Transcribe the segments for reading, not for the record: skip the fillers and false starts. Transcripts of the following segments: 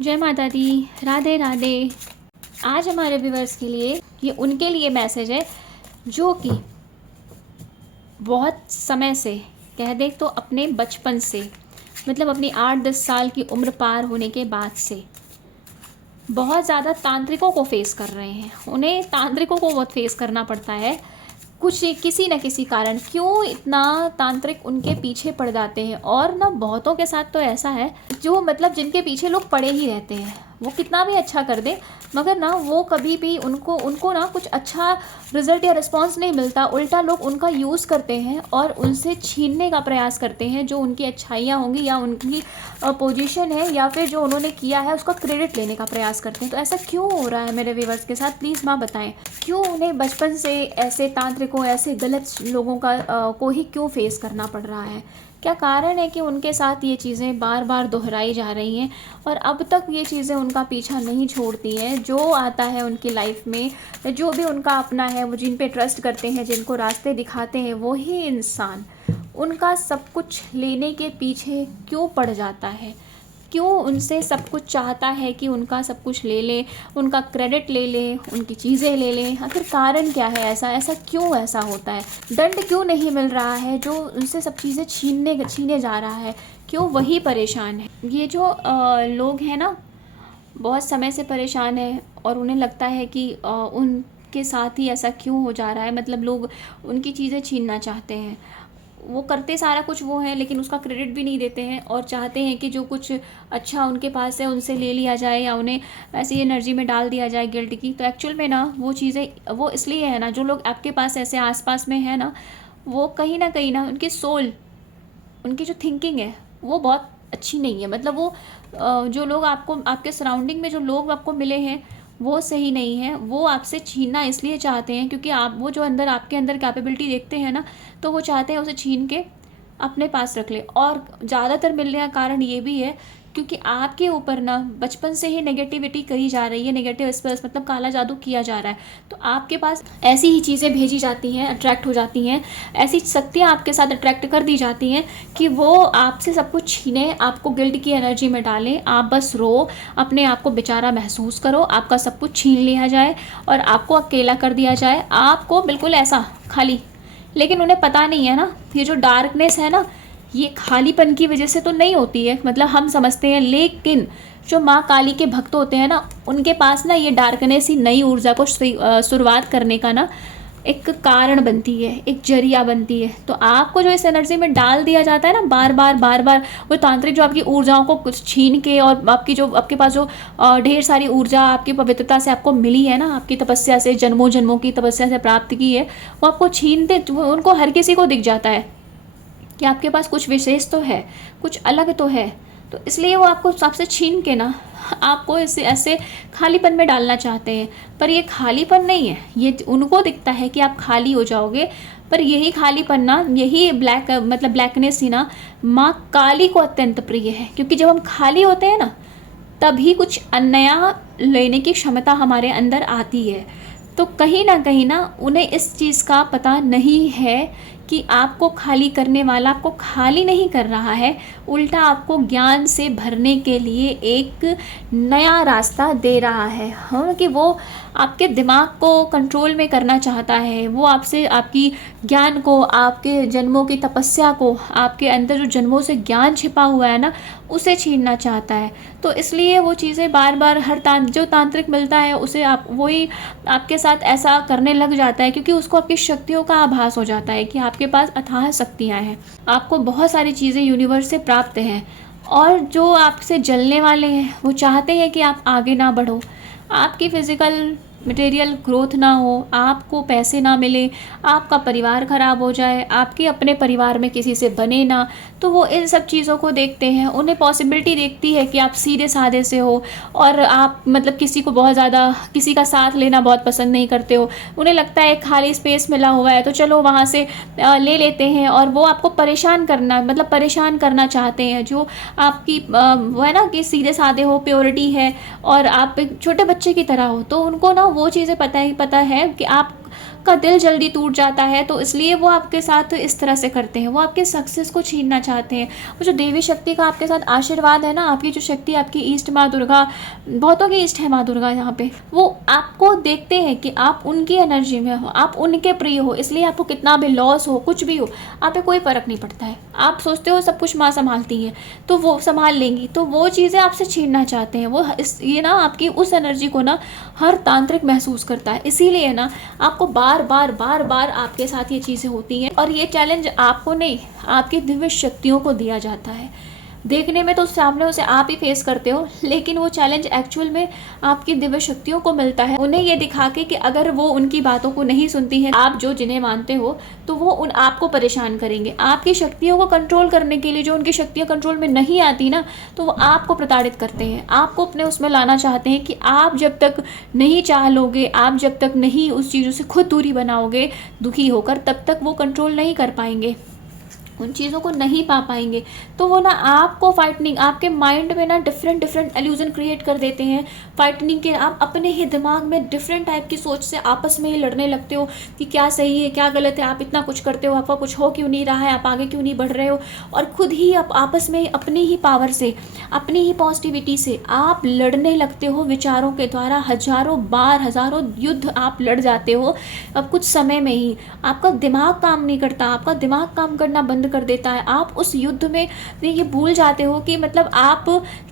जय माता दी, राधे राधे। आज हमारे व्यूवर्स के लिए ये उनके लिए मैसेज है जो कि बहुत समय से, कह दें तो अपने बचपन से, मतलब अपनी 8-10 साल की उम्र पार होने के बाद से बहुत ज़्यादा तांत्रिकों को फेस कर रहे हैं। उन्हें तांत्रिकों को बहुत फेस करना पड़ता है। कुछ किसी न किसी कारण क्यों इतना तांत्रिक उनके पीछे पड़ जाते हैं। और ना बहुतों के साथ तो ऐसा है जो मतलब जिनके पीछे लोग पड़े ही रहते हैं, वो कितना भी अच्छा कर दें मगर ना वो कभी भी उनको उनको ना कुछ अच्छा रिजल्ट या रिस्पांस नहीं मिलता। उल्टा लोग उनका यूज़ करते हैं और उनसे छीनने का प्रयास करते हैं जो उनकी अच्छाइयाँ होंगी या उनकी पोजीशन है या फिर जो उन्होंने किया है उसका क्रेडिट लेने का प्रयास करते हैं। तो ऐसा क्यों हो रहा है मेरे व्यूवर्स के साथ, प्लीज़ माँ बताएं। क्यों उन्हें बचपन से ऐसे तांत्रिकों, ऐसे गलत लोगों का को ही क्यों फेस करना पड़ रहा है? क्या कारण है कि उनके साथ ये चीज़ें बार बार दोहराई जा रही हैं और अब तक ये चीज़ें उनका पीछा नहीं छोड़ती हैं? जो आता है उनकी लाइफ में, जो भी उनका अपना है, वो जिन पे ट्रस्ट करते हैं, जिनको रास्ते दिखाते हैं, वही इंसान उनका सब कुछ लेने के पीछे क्यों पड़ जाता है? क्यों उनसे सब कुछ चाहता है कि उनका सब कुछ ले ले, उनका क्रेडिट ले ले, उनकी चीज़ें ले ले? आखिर कारण क्या है? ऐसा क्यों ऐसा होता है? दंड क्यों नहीं मिल रहा है जो उनसे सब चीज़ें छीने जा रहा है? क्यों वही परेशान है? ये जो लोग हैं ना, बहुत समय से परेशान है और उन्हें लगता है कि उनके साथ ही ऐसा क्यों हो जा रहा है। मतलब लोग उनकी चीज़ें छीनना चाहते हैं। वो करते सारा कुछ वो है लेकिन उसका क्रेडिट भी नहीं देते हैं और चाहते हैं कि जो कुछ अच्छा उनके पास है उनसे ले लिया जाए या उन्हें ऐसी एनर्जी में डाल दिया जाए गिल्ट की। तो एक्चुअल में ना वो चीज़ें वो इसलिए है ना, जो लोग आपके पास ऐसे आसपास में है ना, वो कहीं ना उनकी सोल, उनकी जो थिंकिंग है वो बहुत अच्छी नहीं है। मतलब वो जो लोग आपको, आपके सराउंडिंग में जो लोग आपको मिले हैं वो सही नहीं है। वो आपसे छीनना इसलिए चाहते हैं क्योंकि आप वो जो अंदर आपके अंदर कैपेबिलिटी देखते हैं ना, तो वो चाहते हैं उसे छीन के अपने पास रख ले। और ज़्यादातर मिलने का कारण ये भी है क्योंकि आपके ऊपर ना बचपन से ही नेगेटिविटी करी जा रही है, नेगेटिव स्पेल्स मतलब काला जादू किया जा रहा है। तो आपके पास ऐसी ही चीज़ें भेजी जाती हैं, अट्रैक्ट हो जाती हैं, ऐसी शक्तियाँ आपके साथ अट्रैक्ट कर दी जाती हैं कि वो आपसे सब कुछ छीने, आपको गिल्ट की एनर्जी में डालें। आप बस रो, अपने आप को बेचारा महसूस करो, आपका सब कुछ छीन लिया जाए और आपको अकेला कर दिया जाए, आपको बिल्कुल ऐसा खाली। लेकिन उन्हें पता नहीं है ना, ये जो डार्कनेस है ना, ये खालीपन की वजह से तो नहीं होती है, मतलब हम समझते हैं। लेकिन जो माँ काली के भक्त होते हैं ना, उनके पास ना ये डार्कनेस ही नई ऊर्जा को शुरुआत करने का ना एक कारण बनती है, एक जरिया बनती है। तो आपको जो इस एनर्जी में डाल दिया जाता है ना बार बार, वो तांत्रिक जो आपकी ऊर्जाओं को कुछ छीन के और आपकी जो आपके पास जो ढेर सारी ऊर्जा आपकी पवित्रता से आपको मिली है ना, आपकी तपस्या से, जन्मों जन्मों की तपस्या से प्राप्त की है, वो आपको छीनते, उनको हर किसी को दिख जाता है कि आपके पास कुछ विशेष तो है, कुछ अलग तो है। तो इसलिए वो आपको सबसे छीन के ना आपको इसे ऐसे खालीपन में डालना चाहते हैं। पर ये खालीपन नहीं है, ये उनको दिखता है कि आप खाली हो जाओगे, पर यही खालीपन ना, यही ब्लैकनेस ही ना माँ काली को अत्यंत प्रिय है। क्योंकि जब हम खाली होते हैं ना, तभी कुछ नया लेने की क्षमता हमारे अंदर आती है। तो कहीं ना उन्हें इस चीज़ का पता नहीं है कि आपको खाली करने वाला आपको खाली नहीं कर रहा है, उल्टा आपको ज्ञान से भरने के लिए एक नया रास्ता दे रहा है। हाँ, कि वो आपके दिमाग को कंट्रोल में करना चाहता है। वो आपसे आपकी ज्ञान को, आपके जन्मों की तपस्या को, आपके अंदर जो जन्मों से ज्ञान छिपा हुआ है ना, उसे छीनना चाहता है। तो इसलिए वो चीज़ें बार बार हर जो तांत्रिक मिलता है उसे आप वही आपके साथ ऐसा करने लग जाता है क्योंकि उसको आपकी शक्तियों का आभास हो जाता है कि आपके पास अथाह शक्तियाँ हैं, आपको बहुत सारी चीज़ें यूनिवर्स से प्राप्त हैं। और जो आपसे जलने वाले हैं वो चाहते हैं कि आप आगे ना बढ़ो, आपकी फ़िज़िकल मटेरियल ग्रोथ ना हो, आपको पैसे ना मिले, आपका परिवार ख़राब हो जाए, आपके अपने परिवार में किसी से बने ना। तो वो इन सब चीज़ों को देखते हैं। उन्हें पॉसिबिलिटी देखती है कि आप सीधे साधे से हो और आप मतलब किसी को बहुत ज़्यादा, किसी का साथ लेना बहुत पसंद नहीं करते हो। उन्हें लगता है खाली स्पेस मिला हुआ है तो चलो वहाँ से ले लेते हैं। और वो आपको परेशान करना, मतलब परेशान करना चाहते हैं। जो आपकी वो है ना कि सीधे साधे हो, प्योरिटी है और आप एक छोटे बच्चे की तरह हो, तो उनको ना वो चीज़ें पता है कि आप का दिल जल्दी टूट जाता है, तो इसलिए वो आपके साथ इस तरह से करते हैं, वो आपके सक्सेस को छीनना चाहते हैं। वो जो देवी शक्ति का आपके साथ आशीर्वाद है ना, आपकी जो शक्ति, आपकी ईष्ट माँ दुर्गा, बहुतों की ईष्ट है माँ दुर्गा यहाँ पे, वो आपको देखते हैं कि आप उनकी एनर्जी में हो, आप उनके प्रिय हो, इसलिए आपको कितना भी लॉस हो, कुछ भी हो, आप पे कोई फ़र्क नहीं पड़ता है। आप सोचते हो सब कुछ माँ संभालती हैं, तो वो संभाल लेंगी, तो वो चीज़ें आपसे छीनना चाहते हैं। वो ये ना आपकी उस एनर्जी को ना हर तांत्रिक महसूस करता है, इसीलिए ना आपको बार बार बार बार आपके साथ ये चीज़ें होती हैं। और ये चैलेंज आपको नहीं, आपकी दिव्य शक्तियों को दिया जाता है। देखने में तो सामने उसे आप ही फेस करते हो, लेकिन वो चैलेंज एक्चुअल में आपकी दिव्य शक्तियों को मिलता है, उन्हें ये दिखा के कि अगर वो उनकी बातों को नहीं सुनती हैं, आप जो जिन्हें मानते हो, तो वो आपको परेशान करेंगे। आपकी शक्तियों को कंट्रोल करने के लिए जो उनकी शक्तियाँ कंट्रोल में नहीं आती ना, तो वो आपको प्रताड़ित करते हैं, आपको अपने उसमें लाना चाहते हैं कि आप जब तक नहीं चाह लोगे, आप जब तक नहीं उस चीज़ों से खुद दूरी बनाओगे दुखी होकर, तब तक वो कंट्रोल नहीं कर पाएंगे, उन चीज़ों को नहीं पा पाएंगे। तो वो ना आपको फाइटनिंग, आपके माइंड में ना डिफरेंट डिफरेंट एल्यूजन क्रिएट कर देते हैं फाइटनिंग के। आप अपने ही दिमाग में डिफरेंट टाइप की सोच से आपस में ही लड़ने लगते हो कि क्या सही है क्या गलत है, आप इतना कुछ करते हो, आपका कुछ हो क्यों नहीं रहा है, आप आगे क्यों नहीं बढ़ रहे हो। और खुद ही आप आपस में अपनी ही पावर से, अपनी ही पॉजिटिविटी से आप लड़ने लगते हो विचारों के द्वारा। हजारों बार, हजारों युद्ध आप लड़ जाते हो अब कुछ समय में ही। आपका दिमाग काम नहीं करता, आपका दिमाग काम करना बंद कर देता है। आप उस युद्ध में ये भूल जाते हो कि मतलब आप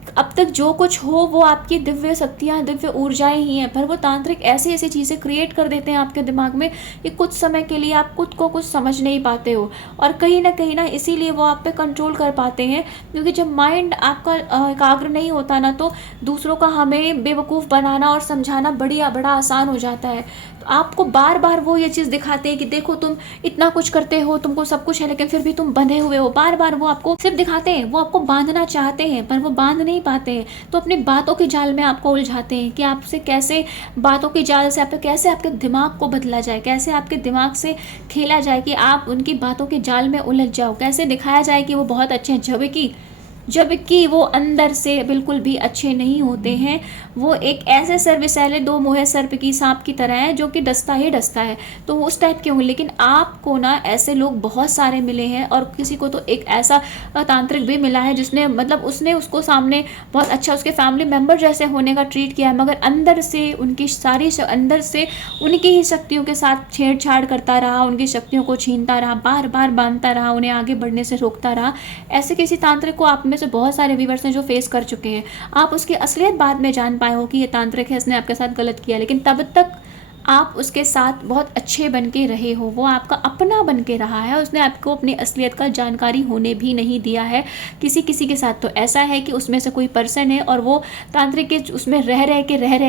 अब तक जो कुछ हो वो आपकी दिव्य शक्तियाँ, दिव्य ऊर्जाएं ही हैं। पर वो तांत्रिक ऐसी ऐसी चीज़ें क्रिएट कर देते हैं आपके दिमाग में कि कुछ समय के लिए आप खुद को कुछ समझ नहीं पाते हो। और कहीं ना इसीलिए वो आप पे कंट्रोल कर पाते हैं, क्योंकि जब माइंड आपका एकाग्र नहीं होता ना, तो दूसरों का हमें बेवकूफ़ बनाना और समझाना बड़ा आसान हो जाता है। तो आपको बार बार वो ये चीज़ दिखाते हैं कि देखो तुम इतना कुछ करते हो, तुमको सब कुछ है, लेकिन फिर भी तुम बंधे हुए हो। बार बार वो आपको सिर्फ दिखाते हैं, वो आपको बांधना चाहते हैं पर वो बांध नहीं पाते हैं। तो अपनी बातों के जाल में आपको उलझाते हैं कि आपसे कैसे बातों के जाल से कैसे आपके दिमाग को बदला जाए, कैसे आपके दिमाग से खेला जाए कि आप उनकी बातों के जाल में उलझ जाओ, कैसे दिखाया जाए कि वो बहुत अच्छे हैं, जबकि वो अंदर से बिल्कुल भी अच्छे नहीं होते हैं। वो एक ऐसे सर्वसैले दो मुँहे सर्प की सांप की तरह है जो कि डसता ही डसता है। तो उस टाइप के हों, लेकिन आपको ना ऐसे लोग बहुत सारे मिले हैं। और किसी को तो एक ऐसा तांत्रिक भी मिला है जिसने मतलब उसने उसको सामने बहुत अच्छा उसके फैमिली मेम्बर जैसे होने का ट्रीट किया है, मगर अंदर से उनकी सारी अंदर से उनकी ही शक्तियों के साथ छेड़छाड़ करता रहा, उनकी शक्तियों को छीनता रहा, बार बार बांधता रहा, उन्हें आगे बढ़ने से रोकता रहा। ऐसे किसी तांत्रिक को आप में से बहुत सारे व्यूअर्स हैं जो फेस कर चुके हैं। आप उसकी असलियत बाद में जान पाए हो कि ये तांत्रिक है, इसने आपके साथ गलत किया, लेकिन तब तक आप उसके साथ बहुत अच्छे बन के रहे हो, वो आपका अपना बन के रहा है, उसने आपको अपनी असलियत का जानकारी होने भी नहीं दिया है। किसी किसी के साथ तो ऐसा है कि उसमें से कोई पर्सन है और वो तांत्रिक के उसमें रह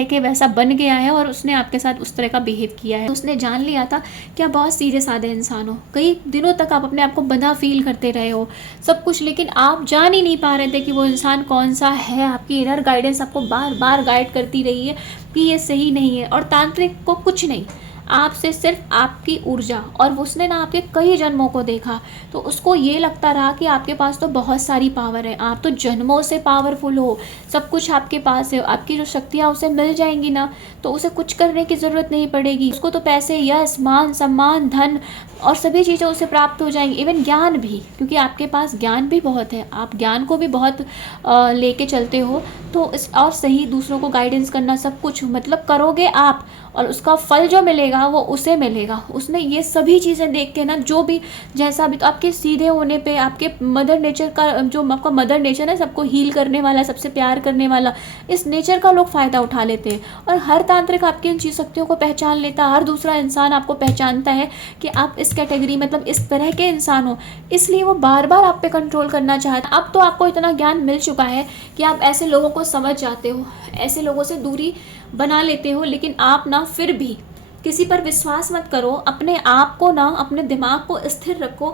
के वैसा बन गया है और उसने आपके साथ उस तरह का बिहेव किया है। उसने जान लिया था कि आप बहुत सीधे साधे इंसान हो, कई दिनों तक आप अपने आप को बंधा फील करते रहे हो सब कुछ, लेकिन आप जान ही नहीं पा रहे थे कि वो इंसान कौन सा है। आपकी इनर गाइडेंस आपको बार बार गाइड करती रही है कि ये सही नहीं है। और तांत्रिक को कुछ नहीं, आपसे सिर्फ आपकी ऊर्जा, और उसने ना आपके कई जन्मों को देखा, तो उसको ये लगता रहा कि आपके पास तो बहुत सारी पावर है, आप तो जन्मों से पावरफुल हो, सब कुछ आपके पास है, आपकी जो शक्तियाँ उसे मिल जाएंगी ना, तो उसे कुछ करने की ज़रूरत नहीं पड़ेगी। उसको तो पैसे, यश, मान सम्मान, धन और सभी चीज़ें उसे प्राप्त हो जाएंगी, इवन ज्ञान भी, क्योंकि आपके पास ज्ञान भी बहुत है, आप ज्ञान को भी बहुत लेके चलते हो। तो इस और सही दूसरों को गाइडेंस करना, सब कुछ मतलब करोगे आप, और उसका फल जो मिलेगा वो उसे मिलेगा। उसने ये सभी चीज़ें देख के ना, जो भी जैसा भी, तो आपके सीधे होने पे आपके मदर नेचर का, जो आपका मदर नेचर है सबको हील करने वाला, सबसे प्यार करने वाला, इस नेचर का लोग फ़ायदा उठा लेते हैं। और हर तांत्रिक आपकी इन चीज़ शक्तियों को पहचान लेता है, हर दूसरा इंसान आपको पहचानता है कि आप इस कैटेगरी मतलब इस तरह के इंसान हो, इसलिए वो बार बार आप पे कंट्रोल करना चाहता है। अब तो आपको इतना ज्ञान मिल चुका है कि आप ऐसे लोगों को समझ जाते हो, ऐसे लोगों से दूरी बना लेते हो, लेकिन आप ना फिर भी किसी पर विश्वास मत करो। अपने आप को ना, अपने दिमाग को स्थिर रखो,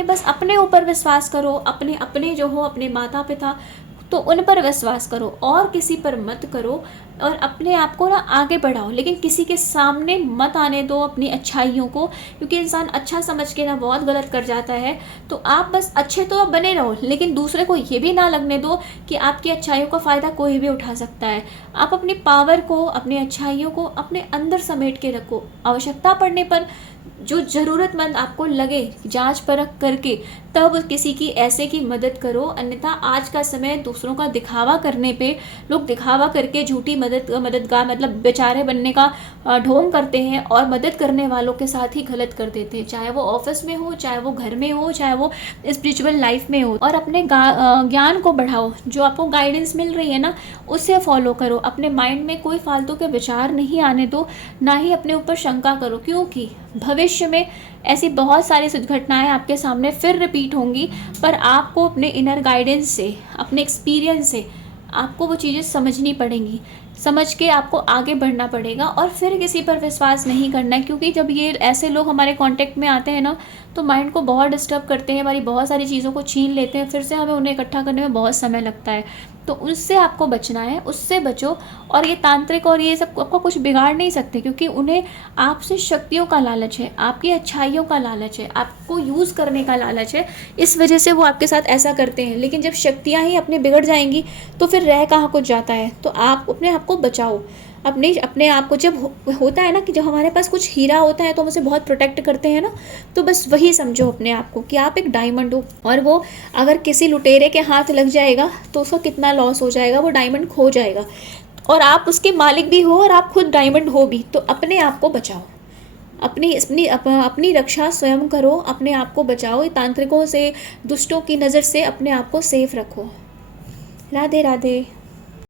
बस अपने ऊपर विश्वास करो, अपने जो हो, अपने माता पिता तो उन पर विश्वास करो और किसी पर मत करो, और अपने आप को ना आगे बढ़ाओ, लेकिन किसी के सामने मत आने दो अपनी अच्छाइयों को, क्योंकि इंसान अच्छा समझ के ना बहुत गलत कर जाता है। तो आप बस अच्छे तो आप बने रहो, लेकिन दूसरे को ये भी ना लगने दो कि आपकी अच्छाइयों का फ़ायदा कोई भी उठा सकता है। आप अपनी पावर को, अपनी अच्छाइयों को अपने अंदर समेट के रखो। आवश्यकता पड़ने पर जो ज़रूरतमंद आपको लगे, जांच परख करके तब किसी की ऐसे की मदद करो। अन्यथा आज का समय दूसरों का दिखावा करने पे, लोग दिखावा करके झूठी मददगार मतलब बेचारे बनने का ढोंग करते हैं, और मदद करने वालों के साथ ही गलत कर देते हैं, चाहे वो ऑफिस में हो, चाहे वो घर में हो, चाहे वो स्पिरिचुअल लाइफ में हो। और अपने ज्ञान को बढ़ाओ, जो आपको गाइडेंस मिल रही है ना उसे फॉलो करो। अपने माइंड में कोई फालतू के विचार नहीं आने दो, ना ही अपने ऊपर शंका करो, क्योंकि भविष्य में ऐसी बहुत सारी घटनाएं आपके सामने फिर रिपीट होंगी। पर आपको अपने इनर गाइडेंस से, अपने एक्सपीरियंस से आपको वो चीज़ें समझनी पड़ेंगी, समझ के आपको आगे बढ़ना पड़ेगा, और फिर किसी पर विश्वास नहीं करना है। क्योंकि जब ये ऐसे लोग हमारे कांटेक्ट में आते हैं ना, तो माइंड को बहुत डिस्टर्ब करते हैं, हमारी बहुत सारी चीज़ों को छीन लेते हैं, फिर से हमें उन्हें इकट्ठा करने में बहुत समय लगता है। तो उससे आपको बचना है, उससे बचो। और ये तांत्रिक और ये सब आपको कुछ बिगाड़ नहीं सकते, क्योंकि उन्हें आपसे शक्तियों का लालच है, आपकी अच्छाइयों का लालच है, आपको यूज़ करने का लालच है। इस वजह से वो आपके साथ ऐसा करते हैं। लेकिन जब शक्तियाँ ही अपनी बिगड़ जाएंगी तो फिर रह कहाँ कुछ जाता है। तो आप अपने आप को बचाओ। अपने आप को जब होता है ना कि जब हमारे पास कुछ हीरा होता है तो हम उसे बहुत प्रोटेक्ट करते हैं ना, तो बस वही समझो अपने आप को कि आप एक डायमंड हो, और वो अगर किसी लुटेरे के हाथ लग जाएगा तो उसका कितना लॉस हो जाएगा, वो डायमंड खो जाएगा। और आप उसके मालिक भी हो और आप खुद डायमंड हो भी। तो अपने आप को बचाओ, अपनी रक्षा स्वयं करो, अपने आप को बचाओ, तांत्रिकों से, दुष्टों की नज़र से अपने आप को सेफ रखो। राधे राधे।